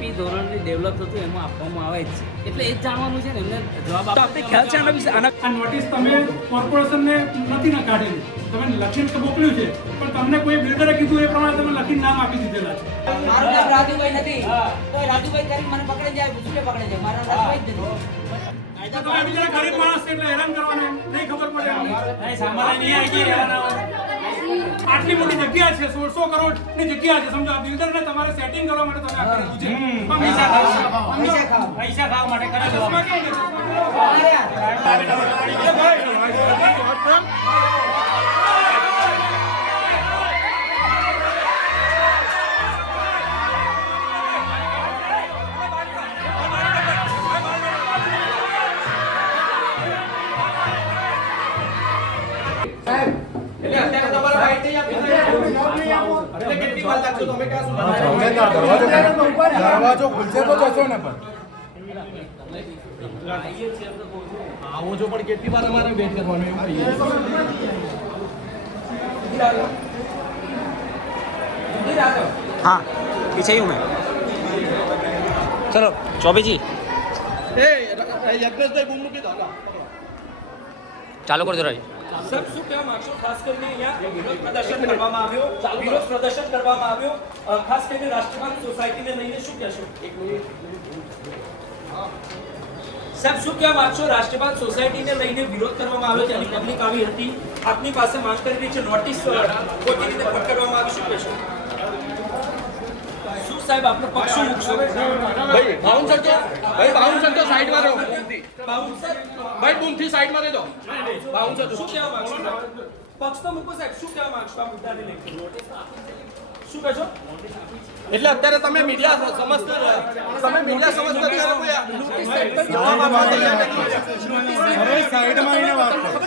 પી ધોરણથી ડેવલપ થતું એમાં આપવામાં આવે છે. એટલે એ જાણવાનું છે ને એમને જવાબ તો ખ્યાલ છે આના વિશે? આ નોટિસ તમે કોર્પોરેશનને નથી ના કાઢેલી તમે લખીને મોકલ્યું છે પણ તમને કોઈ બિલ્ડરે કીધું એ પ્રમાણે તમે લખીને નામ આપી દીધેલા છે. મારું નામ રાજુભાઈ નથી. તો રાજુભાઈ કરીને મને પકડી જાય શું પકડે છે મારા રાજુભાઈ જ નથી. ગરીબ માણસ છે એટલે હેરાન કરવાના નહીં ખબર પડે. અમને. આટલી મોટી જગ્યા છે? 1600 કરોડની જગ્યા છે સમજો. આ બિલ્ડર ને તમારે સેટિંગ કરવા માટે તમે આ કરેલું છે. પણ પૈસા ખાવા. પૈસા ખાવા માટે કરેલું તમને ના દરવાજો પણ. કેટલી વાર અમારે વેટ કરવાનું એવું કહીએ હા એ છે મેં ચલો ચોબીજી ચાલુ કરજો રાજ. સર શું કહેવા માંગશો? ખાસ કરીને અહીંયા વિરોધ પ્રદર્શન કરવામાં આવ્યો વિરોધ પ્રદર્શન કરવામાં આવ્યો. ખાસ કરીને રાષ્ટ્રવાદ સોસાયટીને લઈને શું કહેશો? સાહેબ શું કહેવા માંગશો? રાષ્ટ્રવાદ સોસાયટીને લઈને વિરોધ કરવામાં આવ્યો છે અને પબ્લિક આવી હતી. આપની પાસે માંગ કરી રહી છે નોટિસ ખોટી રીતે ફટકારવામાં આવી શું કહેશો? સાહેબ આપનો પક્ષ શું મૂકશો ભાઈ બાઉન્સર તો ભાઈ બાઉન્સર તો સાઈડમાં રહો બાઉન્સર ભાઈ બૂમથી સાઈડમાં રહી દો બાઉન્સર શું કહેવા માંગશો પક્ષ તો મૂકો સાહેબ શું કહેવા માંગશો આ મુદ્દાને લઈને શું કહેશો એટલે અત્યારે તમે મીડિયા સમજતા તમે મીડિયા સમજતા અત્યારે જવાબ આપવા તૈયાર નથી સાઈડમાં આવીને વાત કરો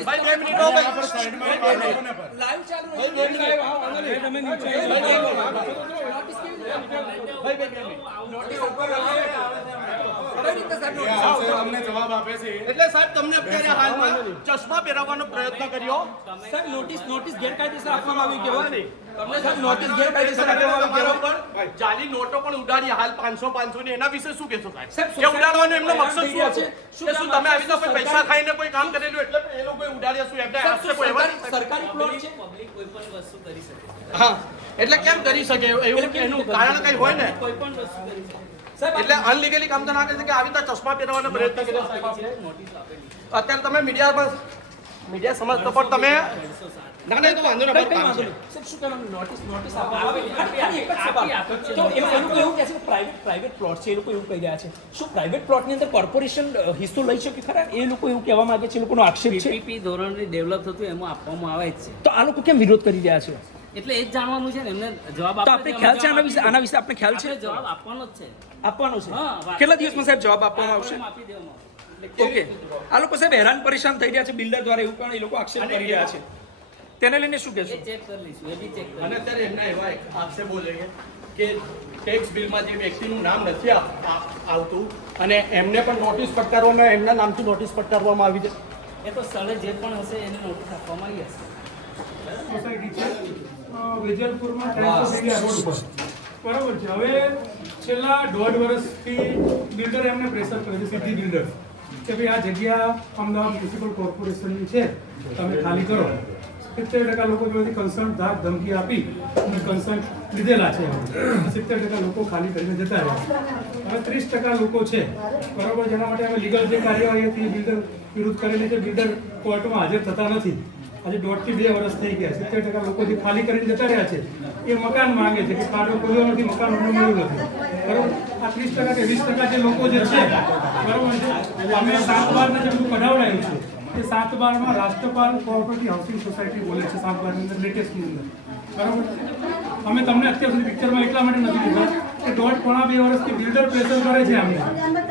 ભાઈ બે મિનિટ રહો ભાઈ. પર સાઈડમાં ભાઈ વાત કરો ને પણ. લાઈવ ચાલુ ભાઈ બે મિનિટ ભાઈ બે તમને જવાબ આપે છે. એટલે સાહેબ તમને અત્યારે હાલમાં ચશ્મા પહેરાવવાનો પ્રયત્ન કર્યો? સાહેબ નોટિસ નોટિસ ગેરકાયદેસર આપવામાં આવી કેવો તમને સાહેબ નોટિસ ગેરકાયદેસર આપવામાં આવી તમારા કેવો નોટો પણ ઉડાડી હાલ પાંચસો પાંચસો ની એના વિશે શું કહેશો સાહેબ, સાહેબ કે ઉડાડવાનો એમનો મકસદ શું છે. શું શું તમે આવી રીતે પૈસા ખાઈને કોઈ કામ કરેલું એટલે એ લોકો ઉડાડ્યા શું? એમને સાહેબ, આક્ષેપો એવા સરકારી સરકારી પ્લોટ છે? પબ્લિક કોઈ પણ વસ્તુ કરી શકે. હા. એટલે કેમ કરી શકે? એવું એનું કારણ કઈ હોય ને? કોઈ પણ વસ્તુ કરી શકે. એટલે અનલીગલી કામ તો ના કરી શકે આવી રીતે ચશ્મા પહેરવાનો પ્રયત્ન કર્યો અત્યારે તમે મીડિયામાં મીડિયા સમજતો પણ તમે ના ના તો વાંધો ના કઈ કામ છે શું કહેવાનું? Notice notice. તો એ લોકો એવું કહે છે કે પ્રાઇવેટ પ્રાઇવેટ પ્લોટ છે, એ લોકો એવું કહી રહ્યા છે. શું પ્રાઇવેટ પ્લોટની અંદર કોર્પોરેશન હિસ્સો લઈ શકે ખરા? એ લોકો એવું કહેવા માંગે છે, એ લોકોનો આક્ષેપ છે. ધોરણથી ડેવલપ થતું એમાં આપવામાં આવે જ છે તો આ લોકો કેમ વિરોધ કરી રહ્યા છે એટલે એ જ જાણવાનું છે ને એમને જવાબ તો આપણે ખ્યાલ છે આના વિશે? આના વિશે આપણે ખ્યાલ છે? જવાબ આપવાનો જ છે. આપવાનો છે. કેટલા દિવસમાં સાહેબ જવાબ આપવામાં આવશે? આપી દેવામાં ઓકે. આ લોકો સાહેબ હેરાન પરેશાન થઈ રહ્યા છે બિલ્ડર દ્વારા એવું પણ એ લોકો આક્ષેપ કરી રહ્યા છે. તેને લઈને શું કહેશો? ચેક કરી લઈશું એ બી ચેક કરી અને અત્યારે એમના એવા એક આક્ષેપો છે કે ટેક્સ બિલમાં જે વ્યક્તિનું નામ નથી આવતું અને એમને પણ નોટિસ ફટકારવામાં એમના નામથી નોટિસ ફટકારવામાં આવી છે. એ તો સ્થળે જે પણ હશે એને નોટિસ આપવામાં આવી હશે. વેજલપુરમાં ટાઈમ્સ થઈ ગયા રોડ પર. બરાબર છે. હવે છેલ્લા દોઢ વર્ષથી બિલ્ડર એમને પ્રેશર કરે છે સિટી બિલ્ડર. કે ભાઈ આ જગ્યા અમદાવાદ મ્યુનિસિપલ કોર્પોરેશનની છે તમે ખાલી કરો. સિત્તેર ટકા લોકો જોડેથી કન્સર્ન ધાક ધમકી આપી અને કન્સર્ન લીધેલા છે. સિત્તેર ટકા લોકો ખાલી કરીને જતા રહ્યા હવે ત્રીસ ટકા લોકો છે. બરાબર જેના માટે અમે લીગલ જે કાર્યવાહી હતી બિલ્ડર વિરુદ્ધ કરેલી છે. બિલ્ડર કોર્ટમાં હાજર થતા નથી. આજે દોઢથી બે વર્ષ થઈ ગયા સિત્તેર ટકા લોકો જે ખાલી કરીને જતા રહ્યા છે, એ મકાન માંગે છે કે કાઢો ખોલ્યો નથી, મકાન અમને મળ્યું નથી. બરાબર? આ ત્રીસ ટકા કે વીસ ટકા જે લોકો જે છે, બરાબર છે? અમે સાત બારના જે બધું છે, એ સાત બારમાં રાષ્ટ્રપાલ કોઓપરેટિવ હાઉસિંગ સોસાયટી બોલે છે, સાત બારની અંદર લેટેસ્ટની અંદર. બરાબર? અમે તમને અત્યાર સુધી પિક્ચરમાં એટલા માટે નથી લીધા કે દોઢ પોણા બે વર્ષથી બિલ્ડર પ્રેશર કરે છે અમને.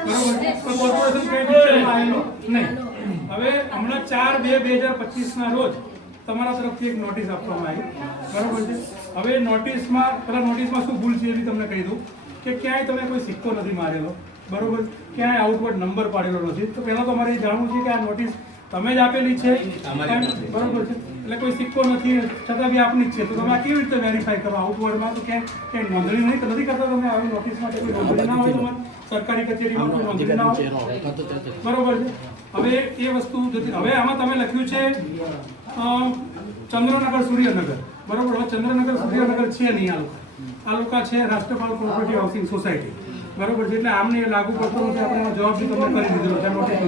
બરાબર? કોર્પોરેશન કઈ પિક્ચરમાં નહીં. હવે હમણાં ચાર બે બે હજાર પચીસના રોજ તમારા તરફથી એક નોટિસ આપવામાં આવી. બરાબર છે? હવે નોટિસમાં પેલા નોટિસમાં શું ભૂલ છે એ બી તમને કહી દઉં કે ક્યાંય તમે કોઈ સિક્કો નથી મારેલો. બરાબર? ક્યાંય આઉટવર્ડ નંબર પાડેલો નથી. તો પહેલાં તો અમારે એ જાણવું છે કે આ નોટિસ તમે જ આપેલી છે? બરોબર છે? એટલે કોઈ સિક્કો નથી છતાં બી આપની જ છે. તો તમે આ કેવી રીતે વેરીફાઈ કરો આઉટવર્ડમાં તો ક્યાંય ક્યાંય નોંધણી નહીં? નથી કરતા તમે આવી નોટિસ માટે કોઈ નોંધણી ના હોય તમારે? સરકારી કચેરીમાં કોઈ નોંધણી ના હોય. બરોબર છે? હવે એ વસ્તુ જતી હવે આમાં તમે લખ્યું છે ચંદ્રનગર સૂર્યનગર. બરોબર? હવે ચંદ્રનગર સૂર્યનગર છે નહીં આ લોકો. આ લોકો છે રાષ્ટ્રપાલ કોઓપરેટિવ હાઉસિંગ સોસાયટી. બરોબર? છે એટલે આમને લાગુ પડતો નથી આપણે જવાબ બી તમને કરી દીધો છે નોટિસ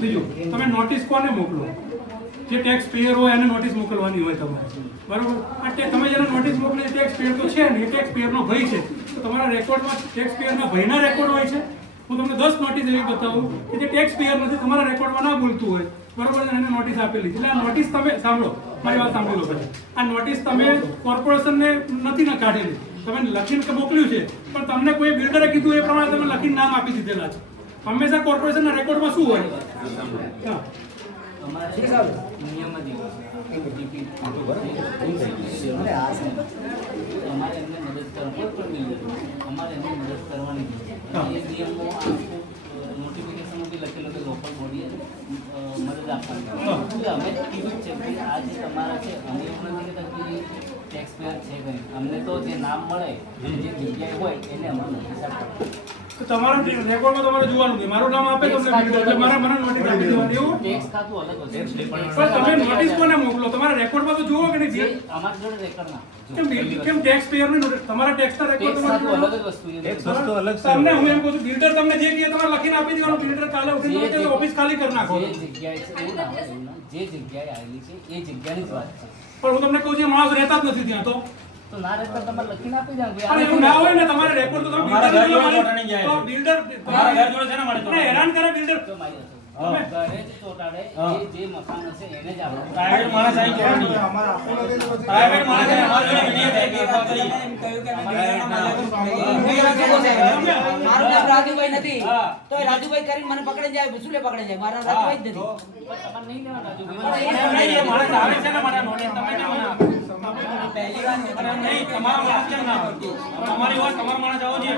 બીજું, તમે નોટિસ કોને મોકલો? જે ટેક્સ પેયર હોય એને નોટિસ મોકલવાની હોય તમારે. બરોબર? આ તમે જેને નોટિસ મોકલી ટેક્સ પેયર તો છે ને એ ટેક્સ પેયરનો ભય છે. તો તમારા રેકોર્ડમાં ટેક્સ પેયરના ભયના રેકોર્ડ હોય છે? હું તમને દસ નોટિસ એવી બતાવું કે જે ટેક્સ પેયર નથી, તમારા રેકોર્ડમાં ના બોલતું હોય. બરોબર એને નોટિસ આપેલી. એટલે આ નોટિસ તમે સાંભળો. મારી વાત સાંભળી લો આ નોટિસ તમે કોર્પોરેશનને નથી ના કાઢેલી તમે લખીને મોકલ્યું છે, પણ તમને કોઈ બિલ્ડરે કીધું એ પ્રમાણે તમે લખીને નામ આપી દીધેલા છે. હંમેશા કોર્પોરેશનના રેકોર્ડમાં શું હોય? અમારે એમને મદદ કરવાની એ નિયમો આખું નોટિફિકેશન બી લખેલો કે લોકલ બોડીએ મદદ આપવાની અમે કીધું છે કે આ જે તમારા છે અમે એવું નથી કહેતા ટેક્સ પેયર છે કંઈ અમને તો જે નામ મળે જે જગ્યાએ હોય એને અમે નથી તમારા રેકોર્ડમાં તમારે જોવાનું કે મારું નામ આપે તમને એટલે મારા મને નોટિસ આપી દેવાની એવું? ટેક્સ ખાતું અલગ હશે પણ તમે નોટિસ કોને મોકલો? તમારા રેકોર્ડમાં તો જુઓ કે નહીં અમારી જોડે રેકર્ડ ના કેમ કેમ ટેક્સ પેયરની નોટિસ તમારા ટેક્સના રેકોર્ડ ટેક્સ તમારે અલગ જ વસ્તુ છે. તમને હું એમ કહું છું બિલ્ડર તમને જે કહે તમારે લખીને આપી દેવાનું બિલ્ડર કાલે ઉઠીને તમે ઓફિસ ખાલી કરી નાખો. જે જગ્યાએ છે એવું ના હોય, એવું ના. જે જગ્યાએ આવેલી છે એ જગ્યાની જ વાત છે. પણ હું તમને કહું છું માણસ રહેતા જ નથી ત્યાં તો તો ના રેકોર્ડ તમારે લખીને આપી જાવ પણ એવું ના હોય ને તમારે રેકોર્ડ તો તમે બિલ્ડર. બિલ્ડર તમારા ઘર જોડે છે ને મારે તો? હેરાન કરે બિલ્ડર. તો મારી ઘરે જ ચોંટાડે જે મકાન હશે એને જ આપણે પ્રાઇવેટ માણસ આવી ચોટાડી અમારે પ્રાઇવેટ કે મારું નામ રાજુભાઈ નથી. તો રાજુભાઈ કરીને મને પકડે જાય શું લે પકડે જાય. મારા રાજુભાઈ જ નથી. તમારે આવે છે ને મારા તમે ના વાત આવો છે.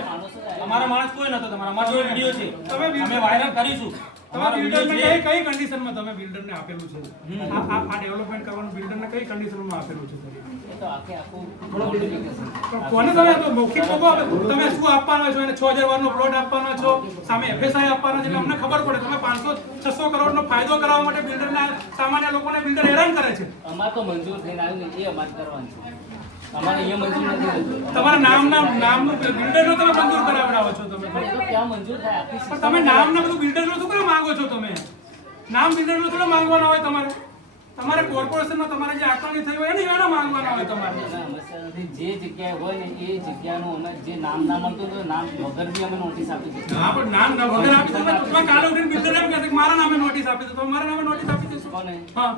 અમારો માણસ કોઈ નતો તમારા. અમારા વીડિયો છે. અમે વાયરલ કરીશું. તમે બિલ્ડરને કઈ કઈ કન્ડિશનમાં તમે બિલ્ડરને આપેલું છે? આ આ- આ ડેવલપમેન્ટ કરવાનું બિલ્ડરને કઈ કન્ડિશનમાં આપેલું છે. કોને તમે તો મૌખિક તમે શું આપવાના છો? એને છ હજાર વારનો પ્લોટ આપવાના છો? સામે એફએસઆઈ આપવાના છે? એટલે અમને ખબર પડે. તમે પાંચસો છસો કરોડનો ફાયદો કરાવવા માટે બિલ્ડરને સામાન્ય લોકોને બિલ્ડર હેરાન કરે છે. અમારે તો મંજૂર થઈને આવ્યું એ અમારે કરવાનું છે. અમારે અહીંયા મંજૂર નથી થતું. તમારા નામના નામનું બિલ્ડરનો તમે મંજૂર કરાવડાવો છો. તમે પણ એ તો ક્યાં મંજૂર થાય આખી પણ તમે નામ ને બધું બિલ્ડરનો શું કરવા માંગો છો તમે? નામ બિલ્ડરનું થોડું માંગવાના હોય તમારે. તમારે કોર્પોરેશનમાં તમારે જે આકારણી થઈ હોય એને વેણા માંગવાના હોય તમારે. એના જે જગ્યાએ હોય ને એ જગ્યાનું અમે જે નામ ના મળતું તો નામ વગર બી અમે નોટિસ આપી દીધું હા પણ નામ ના વગર આપી તમે તમે કાલે ઉઠીને બિલ્ડર એમ કહેશે કે મારા નામે નોટિસ આપી દો. તો મારા નામે નોટિસ આપી દેશો કોને? હા.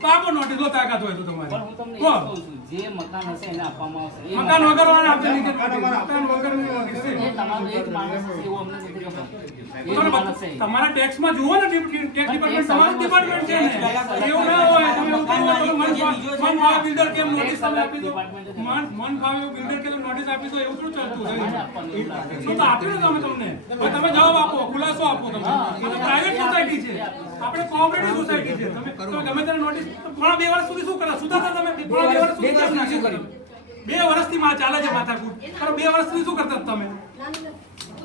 તો આપો નોટિસ લો તાકાત હોય તો તમારે. પણ હું તમને કહું છું. જે મકાન હશે એને આપવામાં આવશે. મકાન વગર વાળા આપી મકાન વગર છે તમારું એક માણસ હશે એવું અમને નથી ખબર. તમારા ટેક્સમાં છે. જુઓ ને ટેક્સ ડિપાર્ટમેન્ટ તમારું ડિપાર્ટમેન્ટ છે એવું ના હોય તમે મન ફાવે બિલ્ડર કેમ નોટિસ તમે આપી દો? મન મન ફાવે બિલ્ડર કેમ નોટિસ આપી દો એવું શું ચાલતું એવું લાગે. તો આપ્યું તમે તમને. તમે જવાબ આપો ખુલાસો આપો તમે. તો પ્રાઇવેટ સોસાયટી છે. આપણે કોઓપરેટિવ સોસાયટી છે. તમે તમે ગમે ત્યારે નોટિસ પણ બે વર્ષ સુધી શું કરો સુધારતા તમે. પણ બે વર્ષ સુધી બે વર્ષથી શું કર્યું બે વર્ષથી માં ચાલે છે માથાકૂટ. પણ બે વર્ષ સુધી શું કરતા તમે?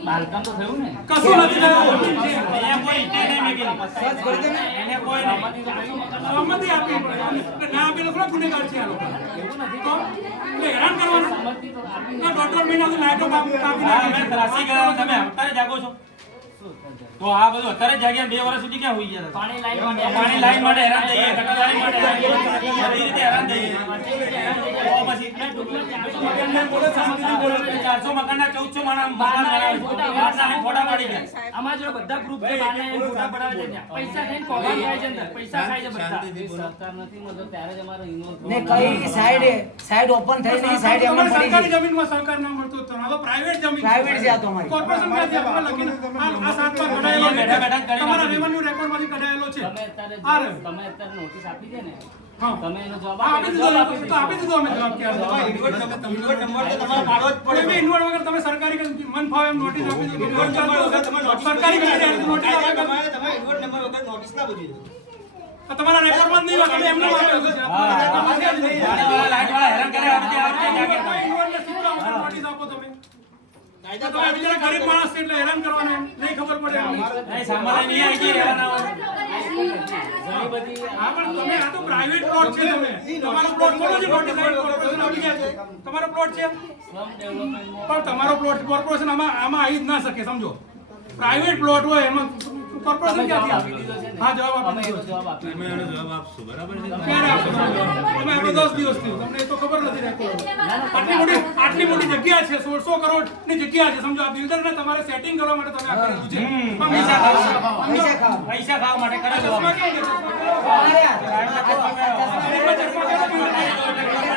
બાંધકામ તો થયું ને. કશું નથી થયું. કોઈ નહીં મકાન પડે. ના આપીને થોડા ગુનેગાર છે આ લોકો. તો હેરાન કરવાનું. તો આપી દોઢ દોઢ મહિના લાઈટો કાપી નાખી ત્રાસી ગયા. તમે અત્યારે જાગો છો. તો આ બધું અત્યારે જાગ્યા બે વર્ષ સુધી ક્યાં હોઈ ગયા પાણી લાઈન માટે પાણી લાઈન માટે હેરાન થઈ ગયા લાઈન માટે હેરાન થઈ ગયા. બધી રીતે હેરાન થઈ ગયા. તો પછી ચૌદસો માણસ મકાન બનાવે. છે. બારના ફોટા પાડી ગયા. અમારા જોડે બધા ગ્રુપ છે બારના એને ફોટા પડાવે છે ત્યાં. પૈસા ખાઈને કોભાર ખાય છે અંદર. પૈસા ખાય છે બધા. જે નથી મળતો ત્યારે જ અમારો ને કઈ સાઈડ સાઈડ ઓપન થઈ નહીં સાઈડ એમ સરકારી જમીનમાં સહકાર ના મળતો. તો આ પ્રાઇવેટ જમીન પ્રાઇવેટ છે આ તો અમારી. કોર્પોરેશન ક્યાંથી આપણે લખીને આ કઢાયેલો છે. તમારા નાખી. રેવન્યુ રેકોર્ડમાંથી કઢાયેલો છે તમે આ તમે અત્યારે નોટિસ આપી છે ને તમે એનો જવાબ આપી દીધો તો આપી દીધો અમે જવાબ ક્યારે તમે ઇન્વોલ્વ વગર તમે સરકારી મન ફાવે એમ નોટિસ આપી સરકારી નોટિસ તમારા રેકોર્ડમાં જ નહીં હોય તમે તમારા નહીં. લાઈટવાળા લાઈટવાળા હેરાન કરે જાગે કોઈ ઇન્વોલ્વને શું કામ વગર નોટિસ આપો તમે તો તમે બિચારા ગરીબ માણસ એટલે હેરાન કરવાના નહીં ખબર પડે નહીં સાંભળે નહીં આવી રહેવાના હોય. બધી હા પણ તમે આ તો પ્રાઇવેટ પ્લોટ છે તમે તમારો પ્લોટ કોનો છે કોર્પોરેશન આપી ગયા છે. તમારો પ્લોટ છે? પણ તમારો પ્લોટ કોર્પોરેશન આમાં આમાં આવી જ ના શકે સમજો. પ્રાઇવેટ પ્લોટ હોય એમાં કોર્પોરેશન તમે જવાબ આપી દીધો છે હા જવાબ અમે આપી એનો જવાબ આપી દીધો. ક્યારે આપશો? તમે અમે આપણે દસ દિવસ થયો તમને એ તો ખબર નથી રહેતી આટલી મોટી આટલી મોટી જગ્યા છે સોળસો કરોડની જગ્યા છે સમજો આ બિલ્ડર ને તમારે સેટિંગ કરવા માટે તમે આ કરેલું છે. હમ, પણ પૈસા ખાવા. પૈસા ખાવા. માટે કરે છે? ચશ્મા કેમ છે? ચશ્મા કેમ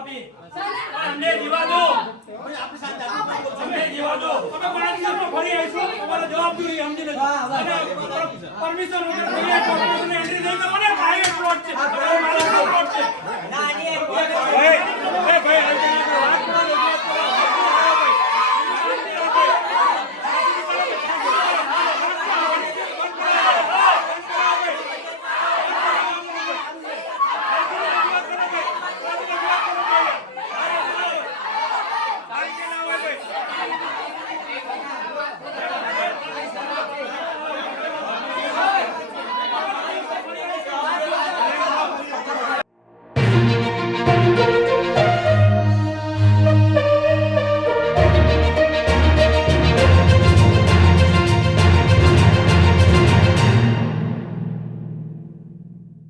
અમને જીવા દો અમને જીવા દો અમે પાંચ દિવસમાં ફરી આવીશું તમારો જવાબ જોઈએ સમજી લેજો અને પરમિશન વગર કોઈ કોર્પોરેશન એન્ટ્રી નહીં કરવાની પ્રાઇવેટ પ્લોટ છે. પ્લોટ છે. ના, ભાઈ ભાઈ